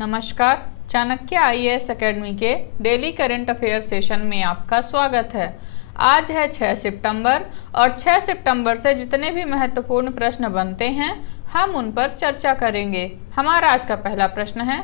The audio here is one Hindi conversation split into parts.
नमस्कार। चाणक्य आईएएस एकेडमी के डेली करंट अफेयर सेशन में आपका स्वागत है। आज है 6 सितंबर और 6 सितंबर से जितने भी महत्वपूर्ण प्रश्न बनते हैं हम उन पर चर्चा करेंगे। हमारा आज का पहला प्रश्न है,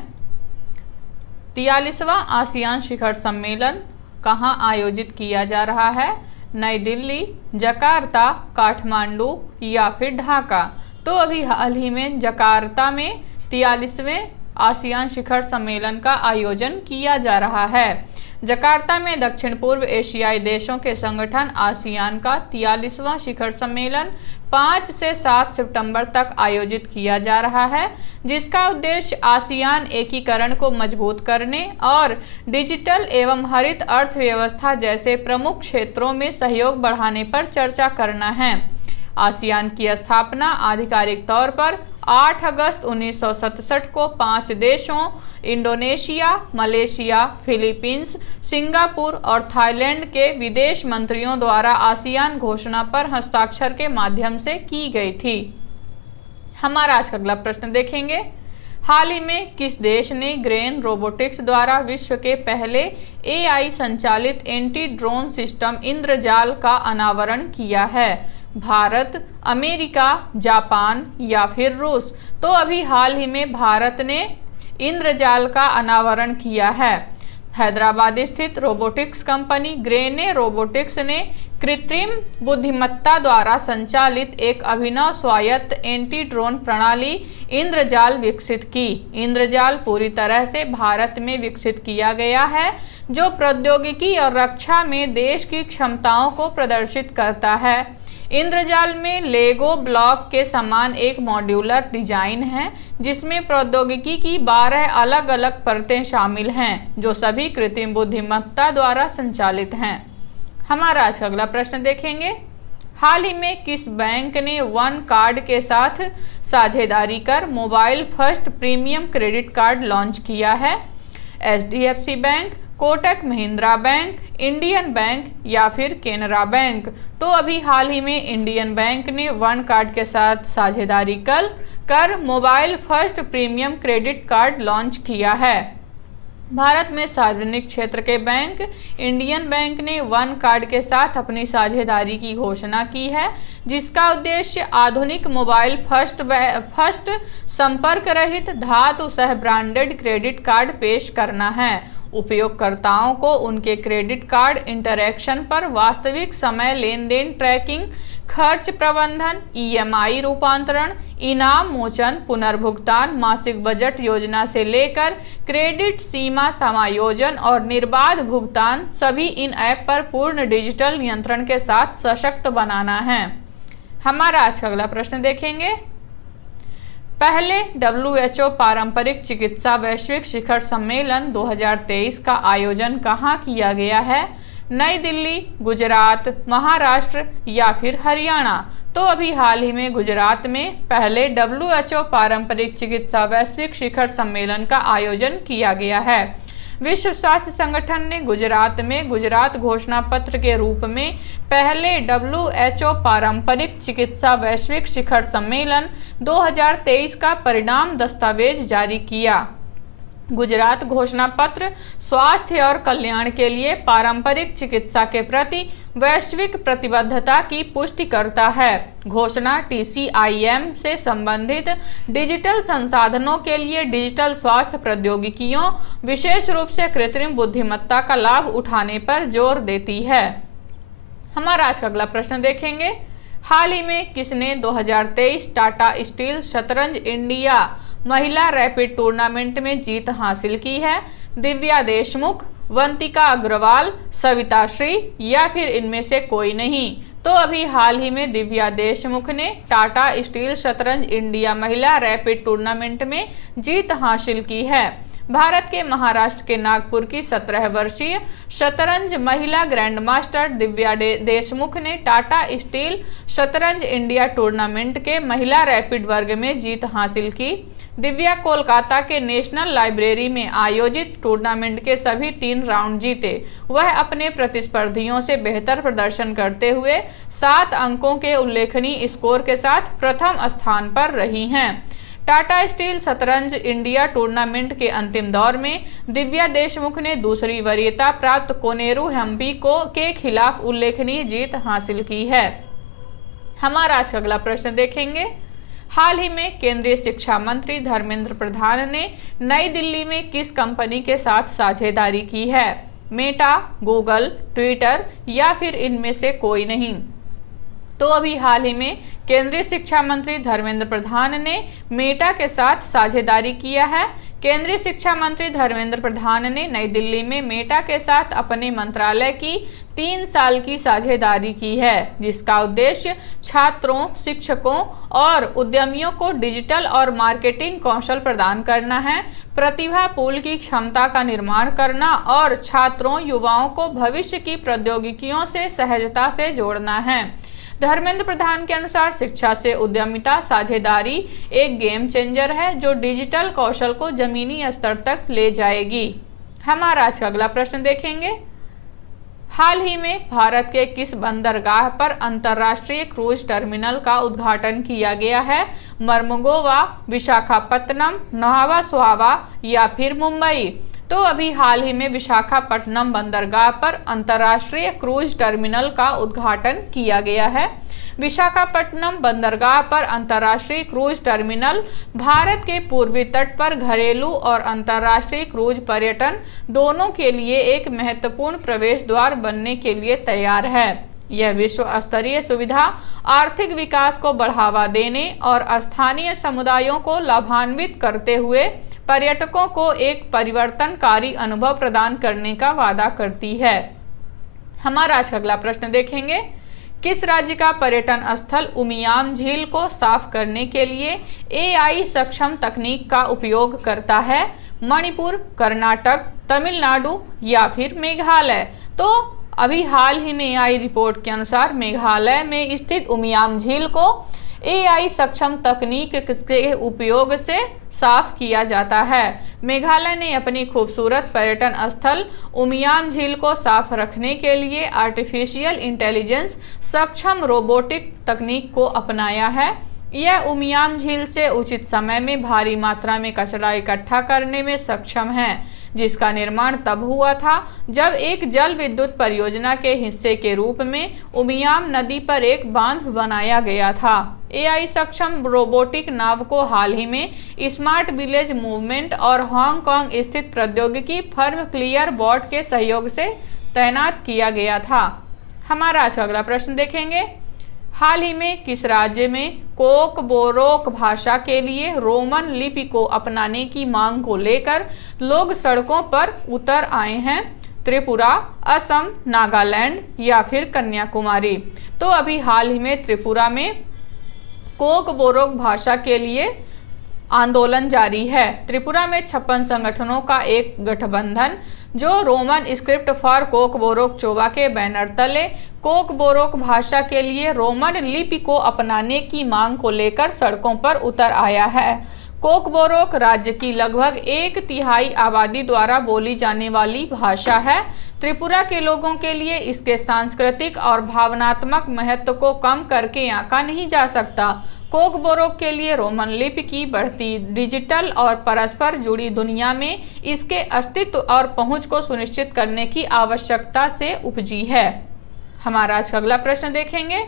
43वां आसियान शिखर सम्मेलन कहाँ आयोजित किया जा रहा है? नई दिल्ली, जकार्ता, काठमांडू या फिर ढाका? तो अभी हाल ही में जकार्ता में 43वें आसियान शिखर सम्मेलन का आयोजन किया जा रहा है। जकार्ता में दक्षिण पूर्व एशियाई देशों के संगठन आसियान का 43वां शिखर सम्मेलन 5 से 7 सितंबर तक आयोजित किया जा रहा है, जिसका उद्देश्य आसियान एकीकरण को मजबूत करने और डिजिटल एवं हरित अर्थव्यवस्था जैसे प्रमुख क्षेत्रों में सहयोग बढ़ाने पर चर्चा करना है। आसियान की स्थापना आधिकारिक तौर पर 8 अगस्त 1967 को 5 देशों इंडोनेशिया, मलेशिया, फिलीपींस, सिंगापुर और थाईलैंड के विदेश मंत्रियों द्वारा आसियान घोषणा पर हस्ताक्षर के माध्यम से की गई थी। हमारा आज का अगला प्रश्न देखेंगे, हाल ही में किस देश ने ग्रेन रोबोटिक्स द्वारा विश्व के पहले एआई संचालित एंटी ड्रोन सिस्टम इंद्रजाल का अनावरण किया है? भारत, अमेरिका, जापान या फिर रूस? तो अभी हाल ही में भारत ने इंद्रजाल का अनावरण किया है। हैदराबाद स्थित रोबोटिक्स कंपनी ग्रेने रोबोटिक्स ने कृत्रिम बुद्धिमत्ता द्वारा संचालित एक अभिनव स्वायत्त एंटी ड्रोन प्रणाली इंद्रजाल विकसित की। इंद्रजाल पूरी तरह से भारत में विकसित किया गया है, जो प्रौद्योगिकी और रक्षा में देश की क्षमताओं को प्रदर्शित करता है। इंद्रजाल में लेगो ब्लॉक के समान एक मॉड्यूलर डिजाइन है, जिसमें प्रौद्योगिकी की 12 अलग अलग परतें शामिल हैं, जो सभी कृत्रिम बुद्धिमत्ता द्वारा संचालित हैं। हमारा आज का अगला प्रश्न देखेंगे, हाल ही में किस बैंक ने वन कार्ड के साथ साझेदारी कर mobile first premium credit card launch किया है? HDFC bank, Kotak Mahindra bank, Indian bank या फिर केनरा बैंक? तो अभी हाल ही में इंडियन बैंक ने वन कार्ड के साथ साझेदारी कर mobile first premium credit card launch किया है। भारत में सार्वजनिक क्षेत्र के बैंक इंडियन बैंक ने वन कार्ड के साथ अपनी साझेदारी की घोषणा की है, जिसका उद्देश्य आधुनिक मोबाइल फर्स्ट संपर्क रहित धातु सह ब्रांडेड क्रेडिट कार्ड पेश करना है। उपयोगकर्ताओं को उनके क्रेडिट कार्ड इंटरैक्शन पर वास्तविक समय लेन देन ट्रैकिंग, खर्च प्रबंधन, ईएमआई रूपांतरण, इनाम मोचन, पुनर्भुगतान, मासिक बजट योजना से लेकर क्रेडिट सीमा समायोजन और निर्बाध भुगतान, सभी इन ऐप पर पूर्ण डिजिटल नियंत्रण के साथ सशक्त बनाना है। हमारा आज का अगला प्रश्न देखेंगे, पहले WHO पारंपरिक चिकित्सा वैश्विक शिखर सम्मेलन 2023 का आयोजन कहाँ किया गया है? नई दिल्ली, गुजरात, महाराष्ट्र या फिर हरियाणा? तो अभी हाल ही में गुजरात में पहले WHO पारंपरिक चिकित्सा वैश्विक शिखर सम्मेलन का आयोजन किया गया है। विश्व स्वास्थ्य संगठन ने गुजरात में गुजरात घोषणा पत्र के रूप में पहले WHO पारंपरिक चिकित्सा वैश्विक शिखर सम्मेलन 2023 का परिणाम दस्तावेज जारी किया। गुजरात घोषणा पत्र स्वास्थ्य और कल्याण के लिए पारंपरिक चिकित्सा के प्रति वैश्विक प्रतिबद्धता की पुष्टि करता है। घोषणा TCIM से संबंधित डिजिटल संसाधनों के लिए डिजिटल स्वास्थ्य प्रौद्योगिकियों, विशेष रूप से कृत्रिम बुद्धिमत्ता का लाभ उठाने पर जोर देती है। हमारा आज का अगला प्रश्न देखेंगे, हाल ही में किसने 2023 टाटा स्टील शतरंज इंडिया महिला रैपिड टूर्नामेंट में जीत हासिल की है? दिव्या देशमुख, वंतिका अग्रवाल, सविता श्री या फिर इनमें से कोई नहीं? तो अभी हाल ही में दिव्या देशमुख ने टाटा स्टील शतरंज इंडिया महिला रैपिड टूर्नामेंट में जीत हासिल की है। भारत के महाराष्ट्र के नागपुर की 17 वर्षीय शतरंज महिला ग्रैंड मास्टर दिव्या देशमुख ने टाटा स्टील शतरंज इंडिया टूर्नामेंट के महिला रैपिड वर्ग में जीत हासिल की। दिव्या कोलकाता के नेशनल लाइब्रेरी में आयोजित टूर्नामेंट के सभी 3 राउंड जीते। वह अपने प्रतिस्पर्धियों से बेहतर प्रदर्शन करते हुए 7 अंकों के उल्लेखनीय स्कोर के साथ प्रथम स्थान पर रही हैं। टाटा स्टील शतरंज इंडिया टूर्नामेंट के अंतिम दौर में दिव्या देशमुख ने दूसरी वरीयता प्राप्त कोनेरू हम्पी के खिलाफ उल्लेखनीय जीत हासिल की है। हमारा आज का अगला प्रश्न देखेंगे। हाल ही में केंद्रीय शिक्षा मंत्री धर्मेंद्र प्रधान ने नई दिल्ली में किस कंपनी के साथ साझेदारी की है? मेटा, गूगल, ट्विटर या फिर इनमें से कोई नहीं। तो अभी हाल ही में केंद्रीय शिक्षा मंत्री धर्मेंद्र प्रधान ने मेटा के साथ साझेदारी किया है। केंद्रीय शिक्षा मंत्री धर्मेंद्र प्रधान ने नई दिल्ली में मेटा के साथ अपने मंत्रालय की 3 साल की साझेदारी की है, जिसका उद्देश्य छात्रों, शिक्षकों और उद्यमियों को डिजिटल और मार्केटिंग कौशल प्रदान करना है, प्रतिभा पूल की क्षमता का निर्माण करना और छात्रों, युवाओं को भविष्य की प्रौद्योगिकियों से सहजता से जोड़ना है। धर्मेंद्र प्रधान के अनुसार शिक्षा से उद्यमिता साझेदारी एक गेम चेंजर है जो डिजिटल कौशल को जमीनी स्तर तक ले जाएगी। हमारा आज का अगला प्रश्न देखेंगे। हाल ही में भारत के किस बंदरगाह पर अंतर्राष्ट्रीय क्रूज टर्मिनल का उद्घाटन किया गया है? मर्मगोवा, विशाखापत्तनम, नौहवा सुहावा या फिर मुंबई। तो अभी हाल ही में विशाखापट्टनम बंदरगाह पर अंतर्राष्ट्रीय क्रूज टर्मिनल का उद्घाटन किया गया है। विशाखापट्टनम बंदरगाह पर अंतर्राष्ट्रीय क्रूज टर्मिनल भारत के पूर्वी तट पर घरेलू और अंतर्राष्ट्रीय क्रूज पर्यटन दोनों के लिए एक महत्वपूर्ण प्रवेश द्वार बनने के लिए तैयार है। यह विश्व स्तरीय सुविधा आर्थिक विकास को बढ़ावा देने और स्थानीय समुदायों को लाभान्वित करते हुए पर्यटकों को एक परिवर्तनकारी अनुभव प्रदान करने का वादा करती है। हमारा आज का अगला प्रश्न देखेंगे। किस राज्य का पर्यटन स्थल उमियाम झील को साफ करने के लिए AI सक्षम तकनीक का उपयोग करता है? मणिपुर, कर्नाटक, तमिलनाडु या फिर मेघालय। तो अभी हाल ही में आई रिपोर्ट के अनुसार मेघालय में स्थित उमियाम झील को AI सक्षम तकनीक के उपयोग से साफ किया जाता है। मेघालय ने अपनी खूबसूरत पर्यटन स्थल उमियाम झील को साफ रखने के लिए आर्टिफिशियल इंटेलिजेंस सक्षम रोबोटिक तकनीक को अपनाया है। यह उमियाम झील से उचित समय में भारी मात्रा में कचरा इकट्ठा करने में सक्षम है, जिसका निर्माण तब हुआ था जब एक जल विद्युत परियोजना के हिस्से के रूप में उमियाम नदी पर एक बांध बनाया गया था। AI सक्षम रोबोटिक नाव को हाल ही में स्मार्ट विलेज मूवमेंट और हांगकांग स्थित प्रौद्योगिकी फर्म क्लियर बॉट के सहयोग से तैनात किया गया था। हमारा आज का अगला प्रश्न देखेंगे। हाल ही में किस राज्य में कोकबोरोक भाषा के लिए रोमन लिपि को अपनाने की मांग को लेकर लोग सड़कों पर उतर आए हैं? त्रिपुरा, असम, नागालैंड या फिर कन्याकुमारी। तो अभी हाल ही में त्रिपुरा में कोकबोरोक भाषा के लिए आंदोलन जारी है। त्रिपुरा में 56 संगठनों का एक गठबंधन जो रोमन स्क्रिप्ट फॉर कोकबोरोक चोवा के बैनर तले कोकबोरोक भाषा के लिए रोमन लिपि को अपनाने की मांग को लेकर सड़कों पर उतर आया है। कोकबोरोक राज्य की लगभग 1/3 आबादी द्वारा बोली जाने वाली भाषा है। त्रिपुरा के लोगों के लिए इसके सांस्कृतिक और भावनात्मक महत्व को कम करके आंका नहीं जा सकता। कोकबोरोक के लिए रोमन लिपि की बढ़ती डिजिटल और परस्पर जुड़ी दुनिया में इसके अस्तित्व और पहुंच को सुनिश्चित करने की आवश्यकता से उपजी है। हमारा आज का अगला प्रश्न देखेंगे।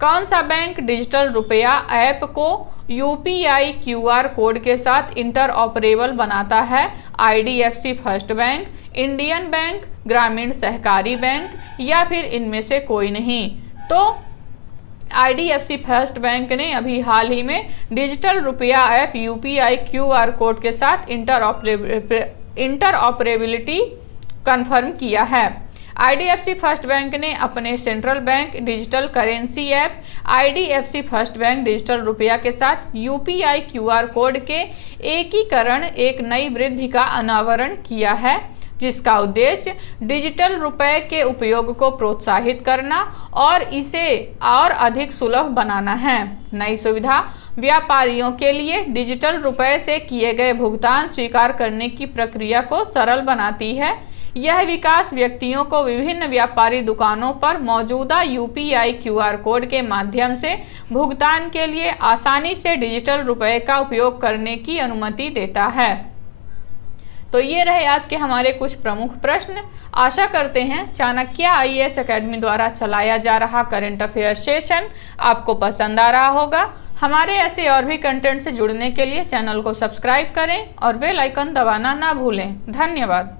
कौन सा बैंक डिजिटल रुपया ऐप को UPI QR कोड के साथ इंटर ऑपरेबल बनाता है? IDFC first bank, Indian bank, ग्रामीण सहकारी बैंक या फिर इनमें से कोई नहीं। तो IDFC फर्स्ट बैंक ने अभी हाल ही में डिजिटल रुपया ऐप UPI QR कोड के साथ इंटर ऑपरेबिलिटी कन्फर्म किया है। IDFC फर्स्ट बैंक ने अपने central bank digital currency app IDFC first bank digital रुपया के साथ UPI QR कोड के एकीकरण एक नई वृद्धि का अनावरण किया है, जिसका उद्देश्य डिजिटल रुपए के उपयोग को प्रोत्साहित करना और इसे और अधिक सुलभ बनाना है। नई सुविधा व्यापारियों के लिए डिजिटल रुपए से किए गए भुगतान स्वीकार करने की प्रक्रिया को सरल बनाती है। यह विकास व्यक्तियों को विभिन्न व्यापारी दुकानों पर मौजूदा यूपीआई क्यूआर कोड के माध्यम से भुगतान के लिए आसानी से डिजिटल रुपए का उपयोग करने की अनुमति देता है। तो ये रहे आज के हमारे कुछ प्रमुख प्रश्न। आशा करते हैं चाणक्य आईएएस एकेडमी द्वारा चलाया जा रहा करंट अफेयर सेशन आपको पसंद आ रहा होगा। हमारे ऐसे और भी कंटेंट से जुड़ने के लिए चैनल को सब्सक्राइब करें और बेल आइकन दबाना ना भूलें। धन्यवाद।